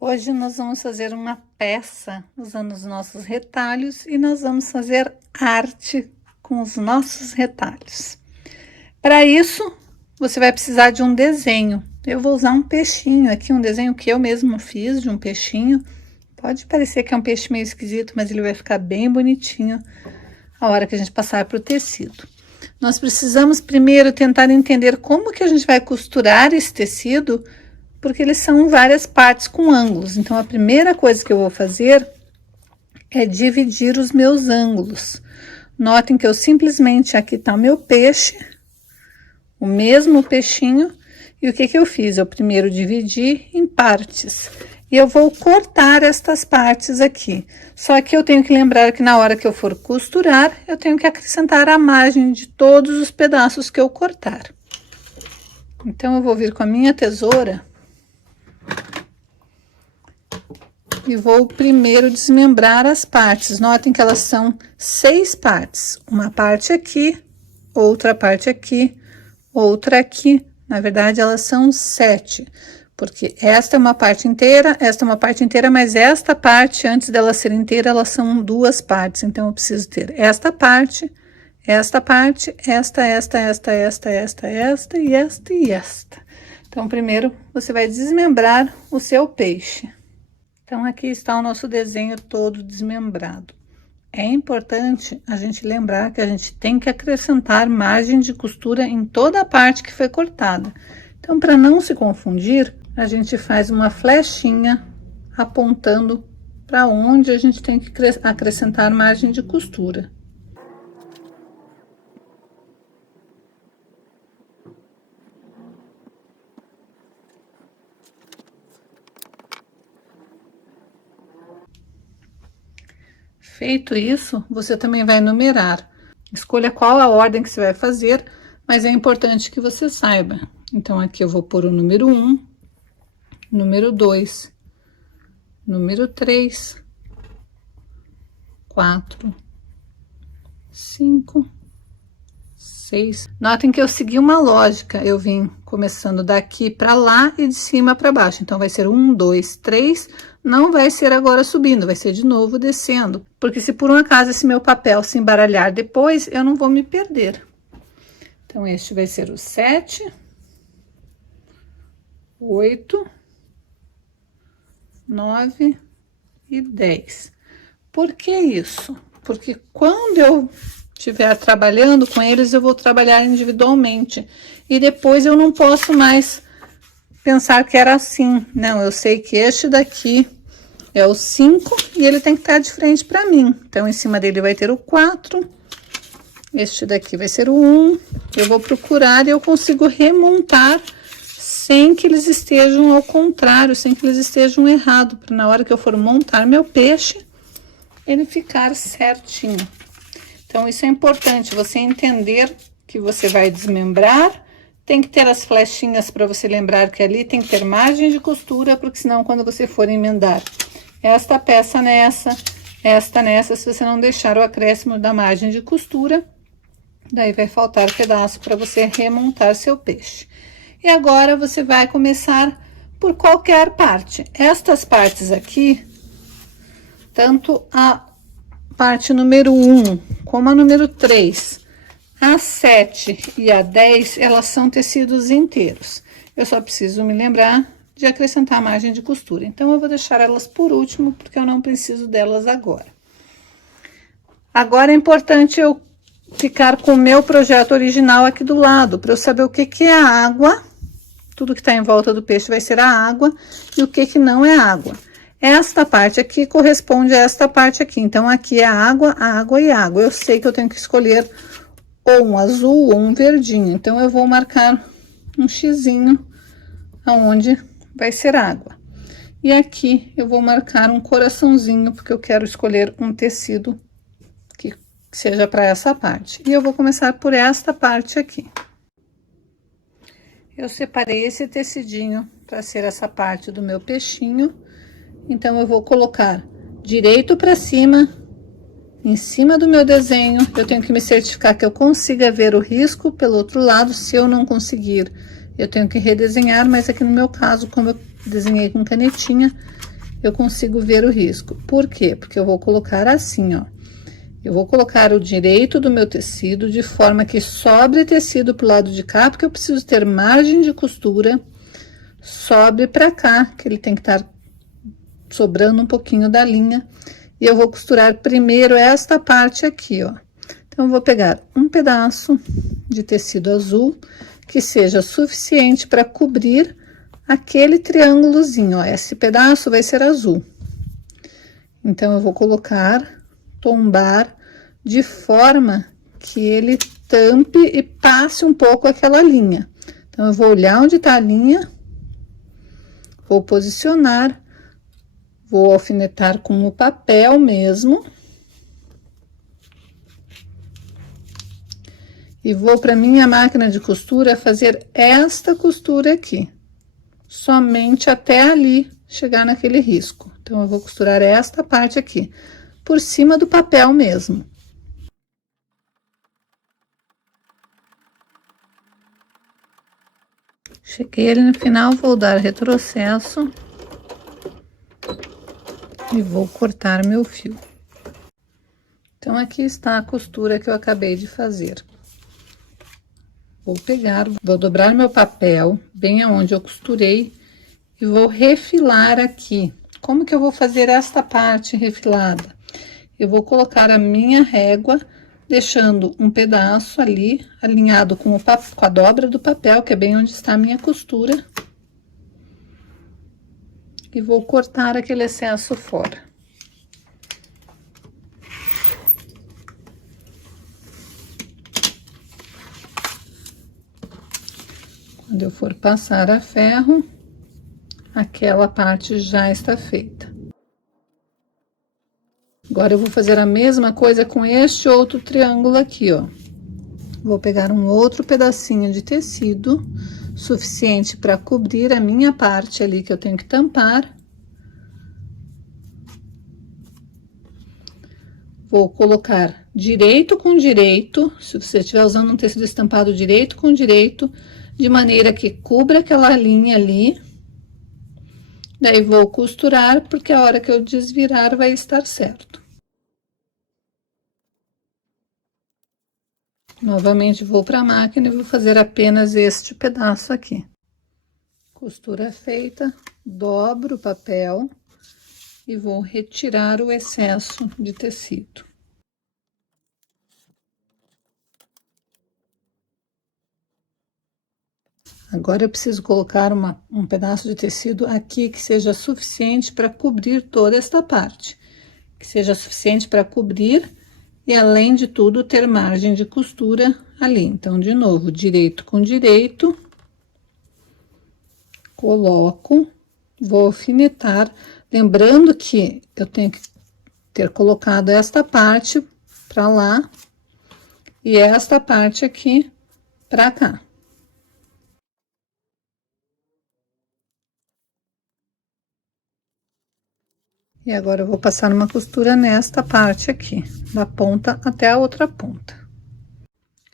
Hoje nós vamos fazer uma peça usando os nossos retalhos e nós vamos fazer arte com os nossos retalhos. Para isso, você vai precisar de um desenho. Eu vou usar um peixinho aqui, um desenho que eu mesmo fiz de um peixinho. Pode parecer que é um peixe meio esquisito, mas ele vai ficar bem bonitinho a hora que a gente passar para o tecido. Nós precisamos primeiro tentar entender como que a gente vai costurar esse tecido, porque eles são várias partes com ângulos. Então, a primeira coisa que eu vou fazer é dividir os meus ângulos. Notem que eu simplesmente, aqui tá o meu peixe, o mesmo peixinho, e o que que eu fiz? Eu primeiro dividi em partes. E eu vou cortar estas partes aqui. Só que eu tenho que lembrar que na hora que eu for costurar, eu tenho que acrescentar a margem de todos os pedaços que eu cortar. Então, eu vou vir com a minha tesoura e vou primeiro desmembrar as partes. Notem que elas são 6 partes. Uma parte aqui, outra parte aqui, outra aqui. Na verdade, elas são 7. Porque esta é uma parte inteira, esta é uma parte inteira, mas esta parte, antes dela ser inteira, elas são 2 partes. Então, eu preciso ter esta parte, esta, e esta. Então, primeiro, você vai desmembrar o seu peixe. Então, aqui está o nosso desenho todo desmembrado. É importante a gente lembrar que a gente tem que acrescentar margem de costura em toda a parte que foi cortada. Então, para não se confundir, a gente faz uma flechinha apontando para onde a gente tem que acrescentar margem de costura. Feito isso, você também vai numerar. Escolha qual a ordem que você vai fazer, mas é importante que você saiba. Então, aqui eu vou pôr o número 1, número 2, número 3, 4, 5, 6. Notem que eu segui uma lógica. Eu vim começando daqui para lá e de cima para baixo. Então, vai ser 1, 2, 3. Não vai ser agora subindo, vai ser de novo descendo. Porque se por um acaso esse meu papel se embaralhar depois, eu não vou me perder. Então, este vai ser o 7, 8, 9 e 10. Por que isso? Porque quando eu estiver trabalhando com eles, eu vou trabalhar individualmente. E depois eu não posso mais pensar que era assim. Não, eu sei que este daqui é o 5 e ele tem que estar de frente para mim. Então, em cima dele vai ter o 4. Este daqui vai ser o 1. Eu vou procurar e eu consigo remontar sem que eles estejam ao contrário, sem que eles estejam errados, para na hora que eu for montar meu peixe, ele ficar certinho. Então, isso é importante, você entender que você vai desmembrar, tem que ter as flechinhas para você lembrar que ali tem que ter margem de costura, porque senão quando você for emendar esta peça nessa, esta nessa, se você não deixar o acréscimo da margem de costura, daí vai faltar pedaço para você remontar seu peixe. E agora, você vai começar por qualquer parte. Estas partes aqui, tanto a parte número 1, como a número 3, a 7 e a 10, elas são tecidos inteiros. Eu só preciso me lembrar de acrescentar a margem de costura. Então, eu vou deixar elas por último, porque eu não preciso delas agora. Agora, é importante eu ficar com o meu projeto original aqui do lado, para eu saber o que que é água. Tudo que está em volta do peixe vai ser a água, e o que que não é água. Esta parte aqui corresponde a esta parte aqui. Então, aqui é água e água. Eu sei que eu tenho que escolher ou um azul ou um verdinho. Então, eu vou marcar um xizinho aonde vai ser água. E aqui eu vou marcar um coraçãozinho, porque eu quero escolher um tecido que seja para essa parte. E eu vou começar por esta parte aqui. Eu separei esse tecidinho para ser essa parte do meu peixinho. Então, eu vou colocar direito para cima, em cima do meu desenho. Eu tenho que me certificar que eu consiga ver o risco pelo outro lado. Se eu não conseguir, eu tenho que redesenhar, mas aqui no meu caso, como eu desenhei com canetinha, eu consigo ver o risco. Por quê? Porque eu vou colocar assim, ó. Eu vou colocar o direito do meu tecido de forma que sobre tecido pro lado de cá, porque eu preciso ter margem de costura, sobre pra cá, que ele tem que estar sobrando um pouquinho da linha. E eu vou costurar primeiro esta parte aqui, ó. Então, eu vou pegar um pedaço de tecido azul, que seja suficiente para cobrir aquele triângulozinho, ó. Esse pedaço vai ser azul. Então, eu vou colocar, tombar, de forma que ele tampe e passe um pouco aquela linha. Então, eu vou olhar onde tá a linha, vou posicionar, vou alfinetar com o papel mesmo. E vou para minha máquina de costura fazer esta costura aqui. Somente até ali chegar naquele risco. Então, eu vou costurar esta parte aqui, por cima do papel mesmo. Cheguei ali no final, vou dar retrocesso. E vou cortar meu fio. Então, aqui está a costura que eu acabei de fazer. Vou pegar, vou dobrar meu papel bem aonde eu costurei e vou refilar aqui. Como que eu vou fazer esta parte refilada? Eu vou colocar a minha régua, deixando um pedaço ali, alinhado com a dobra do papel, que é bem onde está a minha costura. E vou cortar aquele excesso fora. Quando eu for passar a ferro, aquela parte já está feita. Agora, eu vou fazer a mesma coisa com este outro triângulo aqui, ó. Vou pegar um outro pedacinho de tecido, suficiente para cobrir a minha parte ali que eu tenho que tampar. Vou colocar direito com direito, se você estiver usando um tecido estampado direito com direito, de maneira que cubra aquela linha ali. Daí, vou costurar, porque a hora que eu desvirar vai estar certo. Novamente, vou para a máquina e vou fazer apenas este pedaço aqui. Costura feita, dobro o papel e vou retirar o excesso de tecido. Agora, eu preciso colocar um pedaço de tecido aqui que seja suficiente para cobrir toda esta parte. Que seja suficiente para cobrir e, além de tudo, ter margem de costura ali. Então, de novo, direito com direito. Coloco, vou alfinetar. Lembrando que eu tenho que ter colocado esta parte para lá e esta parte aqui para cá. E agora, eu vou passar uma costura nesta parte aqui, da ponta até a outra ponta.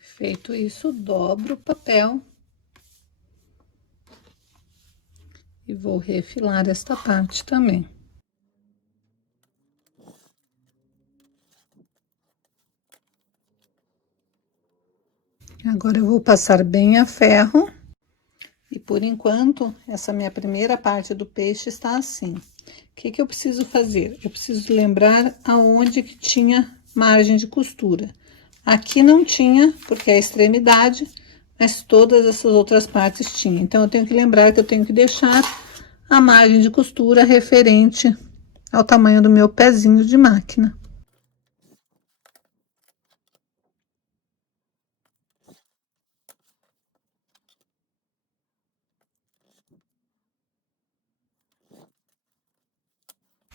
Feito isso, dobro o papel. E vou refilar esta parte também. Agora, eu vou passar bem a ferro. E, por enquanto, essa minha primeira parte do peixe está assim. O que que eu preciso fazer? Eu preciso lembrar aonde que tinha margem de costura. Aqui não tinha, porque é a extremidade, mas todas essas outras partes tinham. Então, eu tenho que lembrar que eu tenho que deixar a margem de costura referente ao tamanho do meu pezinho de máquina.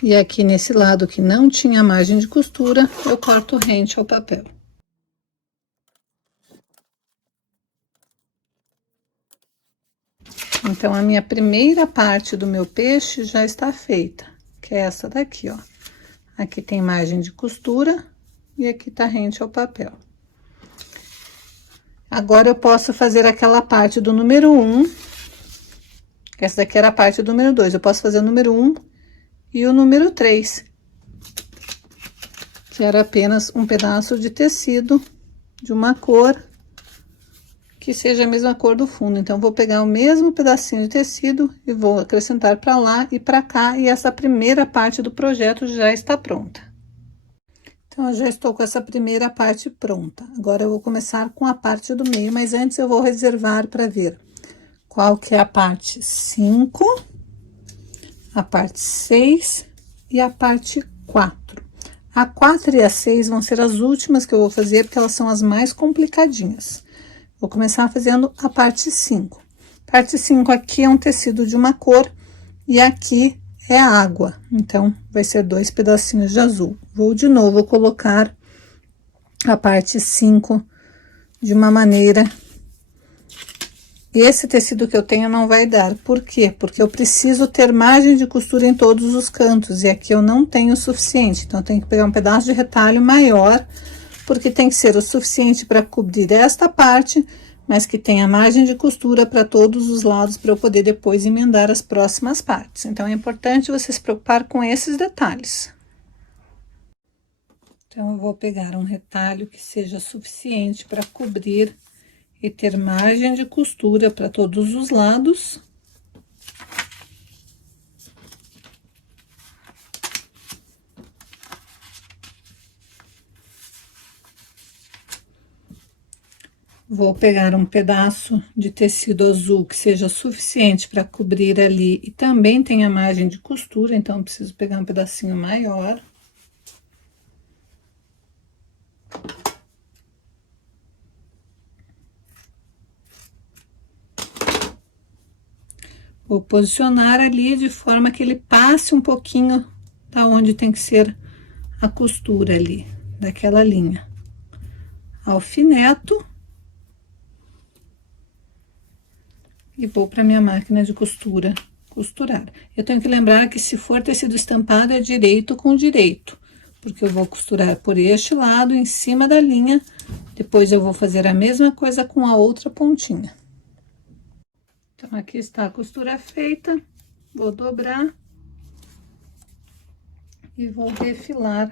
E aqui nesse lado que não tinha margem de costura, eu corto rente ao papel. Então, a minha primeira parte do meu peixe já está feita, que é essa daqui, ó. Aqui tem margem de costura e aqui tá rente ao papel. Agora, eu posso fazer aquela parte do número 1. Essa daqui era a parte do número 2. Eu posso fazer o número 1 e o número 3, que era apenas um pedaço de tecido de uma cor que seja a mesma cor do fundo. Então, vou pegar o mesmo pedacinho de tecido e vou acrescentar para lá e para cá, e essa primeira parte do projeto já está pronta. Então, eu já estou com essa primeira parte pronta. Agora, eu vou começar com a parte do meio, mas antes eu vou reservar para ver qual que é a parte 5, a parte 6 e a parte 4. A 4 e a 6 vão ser as últimas que eu vou fazer, porque elas são as mais complicadinhas. Vou começar fazendo a parte 5. Parte 5 aqui é um tecido de uma cor e aqui é água. Então, vai ser 2 pedacinhos de azul. Vou de novo colocar a parte 5 de uma maneira. Esse tecido que eu tenho não vai dar. Por quê? Porque eu preciso ter margem de costura em todos os cantos e aqui eu não tenho o suficiente. Então, eu tenho que pegar um pedaço de retalho maior, porque tem que ser o suficiente para cobrir esta parte, mas que tenha margem de costura para todos os lados, para eu poder depois emendar as próximas partes. Então, é importante você se preocupar com esses detalhes. Então, eu vou pegar um retalho que seja suficiente para cobrir e ter margem de costura para todos os lados. Vou pegar um pedaço de tecido azul que seja suficiente para cobrir ali e também tenha margem de costura, então, eu preciso pegar um pedacinho maior. Vou posicionar ali de forma que ele passe um pouquinho da onde tem que ser a costura ali, daquela linha. Alfineto. E vou para minha máquina de costura, costurar. Eu tenho que lembrar que se for tecido estampado, é direito com direito, porque eu vou costurar por este lado, em cima da linha, depois eu vou fazer a mesma coisa com a outra pontinha. Então, aqui está a costura feita, vou dobrar e vou refilar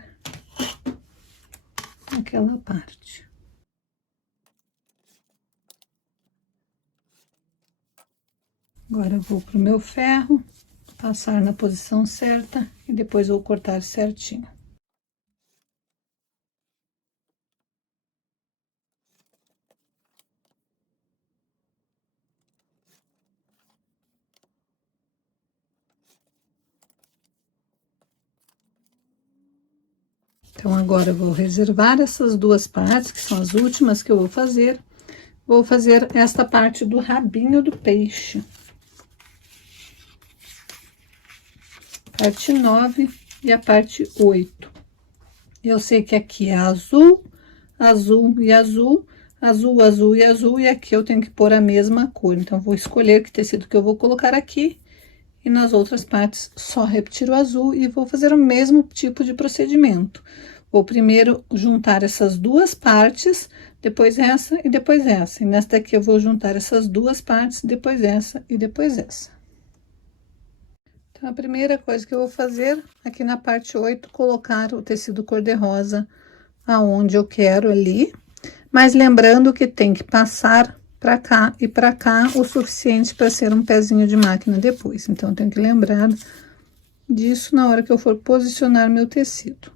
aquela parte. Agora, eu vou pro meu ferro, passar na posição certa e depois vou cortar certinho. Então, agora eu vou reservar essas duas partes, que são as últimas que eu vou fazer. Vou fazer esta parte do rabinho do peixe. Parte 9 e a parte 8. Eu sei que aqui é azul, azul e azul, azul, azul e azul, e aqui eu tenho que pôr a mesma cor. Então, vou escolher que tecido que eu vou colocar aqui, e nas outras partes só repetir o azul e vou fazer o mesmo tipo de procedimento. Vou primeiro juntar essas duas partes, depois essa e depois essa. E nesta aqui eu vou juntar essas duas partes, depois essa e depois essa. Então, a primeira coisa que eu vou fazer aqui na parte 8, colocar o tecido cor-de-rosa aonde eu quero ali, mas lembrando que tem que passar para cá e para cá o suficiente para ser um pezinho de máquina depois. Então, eu tenho que lembrar disso na hora que eu for posicionar meu tecido.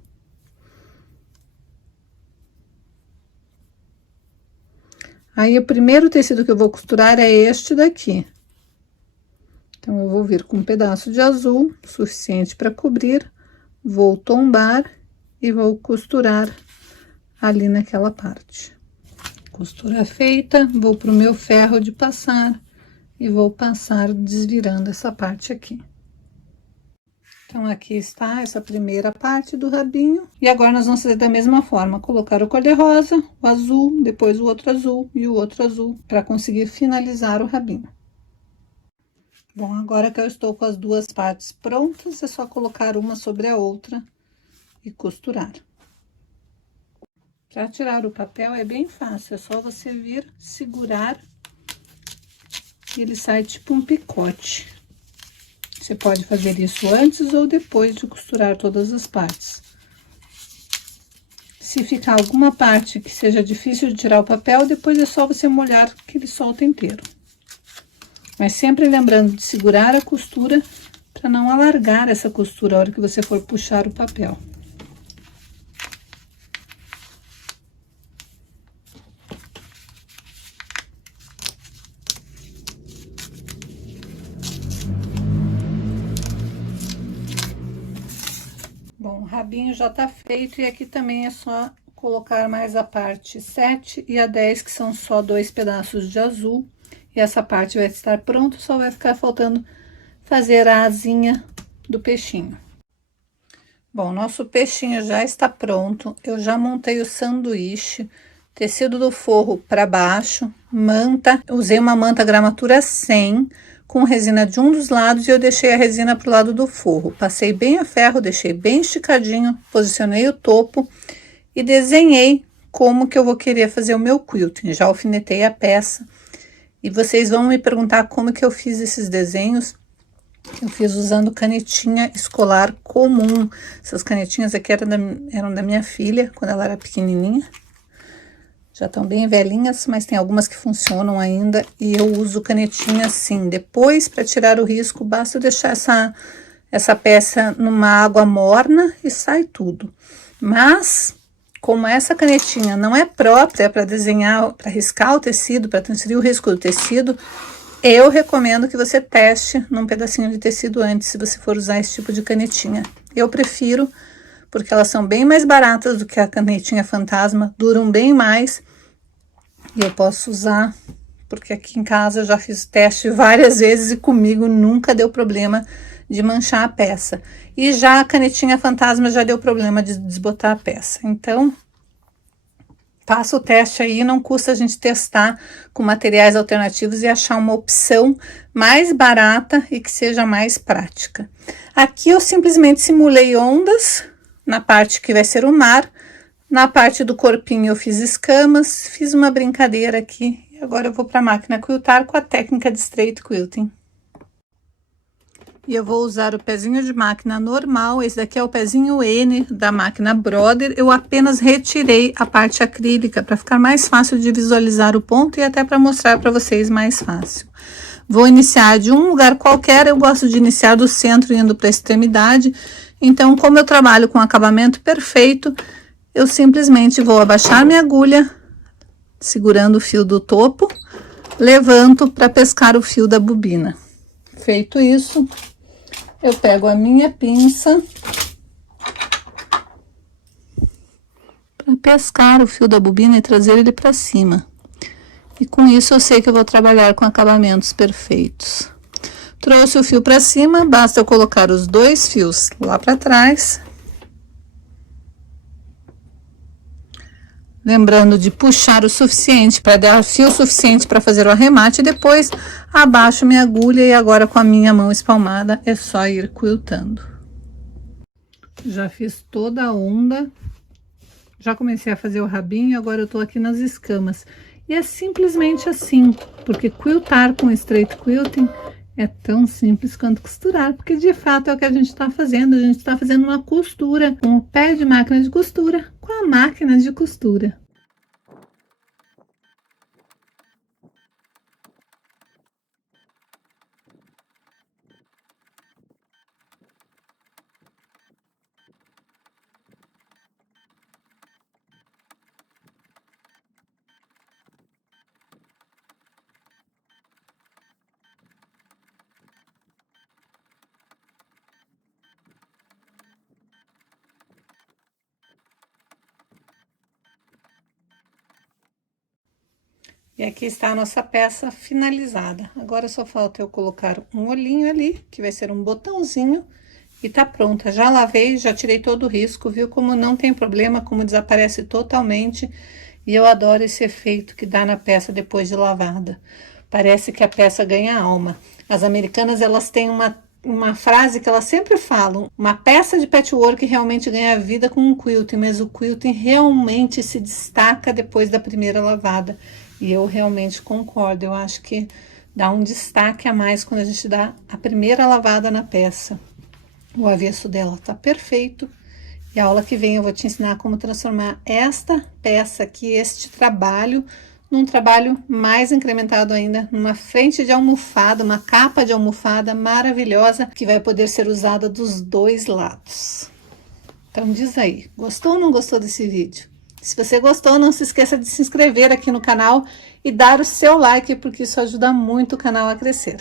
Aí, o primeiro tecido que eu vou costurar é este daqui. Então, eu vou vir com um pedaço de azul, suficiente para cobrir, vou tombar e vou costurar ali naquela parte. Costura feita, vou pro meu ferro de passar e vou passar desvirando essa parte aqui. Então, aqui está essa primeira parte do rabinho. E agora, nós vamos fazer da mesma forma, colocar o cor-de-rosa, o azul, depois o outro azul e o outro azul, para conseguir finalizar o rabinho. Bom, agora que eu estou com as duas partes prontas, é só colocar uma sobre a outra e costurar. Para tirar o papel é bem fácil, é só você vir segurar e ele sai tipo um picote. Você pode fazer isso antes ou depois de costurar todas as partes. Se ficar alguma parte que seja difícil de tirar o papel, depois é só você molhar que ele solta inteiro. Mas sempre lembrando de segurar a costura para não alargar essa costura a hora que você for puxar o papel. Bom, o rabinho já tá feito e aqui também é só colocar mais a parte 7 e a 10, que são só 2 pedaços de azul. E essa parte vai estar pronta, só vai ficar faltando fazer a asinha do peixinho. Bom, nosso peixinho já está pronto. Eu já montei o sanduíche, tecido do forro para baixo, manta. Usei uma manta gramatura 100 com resina de um dos lados e eu deixei a resina pro lado do forro. Passei bem a ferro, deixei bem esticadinho, posicionei o topo e desenhei como que eu vou querer fazer o meu quilting. Já alfinetei a peça e vocês vão me perguntar como que eu fiz esses desenhos. Eu fiz usando canetinha escolar comum. Essas canetinhas aqui eram da minha filha, quando ela era pequenininha. Já estão bem velhinhas, mas tem algumas que funcionam ainda. E eu uso canetinha assim. Depois, para tirar o risco, basta eu deixar essa peça numa água morna e sai tudo. Mas, como essa canetinha não é própria para desenhar, para riscar o tecido, para transferir o risco do tecido, eu recomendo que você teste num pedacinho de tecido antes, se você for usar esse tipo de canetinha. Eu prefiro, porque elas são bem mais baratas do que a canetinha fantasma, duram bem mais. E eu posso usar, porque aqui em casa eu já fiz teste várias vezes e comigo nunca deu problema de manchar a peça. E já a canetinha fantasma já deu problema de desbotar a peça. Então, faça o teste aí, não custa a gente testar com materiais alternativos e achar uma opção mais barata e que seja mais prática. Aqui eu simplesmente simulei ondas na parte que vai ser o mar, na parte do corpinho eu fiz escamas, fiz uma brincadeira aqui e agora eu vou para a máquina quiltar com a técnica de straight quilting. E eu vou usar o pezinho de máquina normal, esse daqui é o pezinho N da máquina Brother. Eu apenas retirei a parte acrílica para ficar mais fácil de visualizar o ponto e até para mostrar para vocês mais fácil. Vou iniciar de um lugar qualquer, eu gosto de iniciar do centro indo para a extremidade. Então, como eu trabalho com acabamento perfeito, eu simplesmente vou abaixar minha agulha, segurando o fio do topo, levanto para pescar o fio da bobina. Feito isso, eu pego a minha pinça para pescar o fio da bobina e trazer ele para cima. E com isso eu sei que eu vou trabalhar com acabamentos perfeitos. Trouxe o fio para cima, basta eu colocar os 2 fios lá para trás. Lembrando de puxar o suficiente para dar fio suficiente para fazer o arremate. E depois abaixo minha agulha e agora com a minha mão espalmada é só ir quiltando. Já fiz toda a onda. Já comecei a fazer o rabinho, agora eu tô aqui nas escamas. E é simplesmente assim, porque quiltar com straight quilting é tão simples quanto costurar, porque de fato é o que a gente está fazendo. A gente está fazendo uma costura com o pé de máquina de costura, com a máquina de costura. E aqui está a nossa peça finalizada. Agora só falta eu colocar um olhinho ali, que vai ser um botãozinho, e tá pronta. Já lavei, já tirei todo o risco, viu como não tem problema, como desaparece totalmente. E eu adoro esse efeito que dá na peça depois de lavada. Parece que a peça ganha alma. As americanas, elas têm uma frase que elas sempre falam: uma peça de patchwork realmente ganha vida com um quilting, mas o quilting realmente se destaca depois da primeira lavada. E eu realmente concordo, eu acho que dá um destaque a mais quando a gente dá a primeira lavada na peça. O avesso dela tá perfeito. E a aula que vem eu vou te ensinar como transformar esta peça aqui, este trabalho, num trabalho mais incrementado ainda, numa frente de almofada, uma capa de almofada maravilhosa, que vai poder ser usada dos dois lados. Então diz aí, gostou ou não gostou desse vídeo? Se você gostou, não se esqueça de se inscrever aqui no canal e dar o seu like, porque isso ajuda muito o canal a crescer.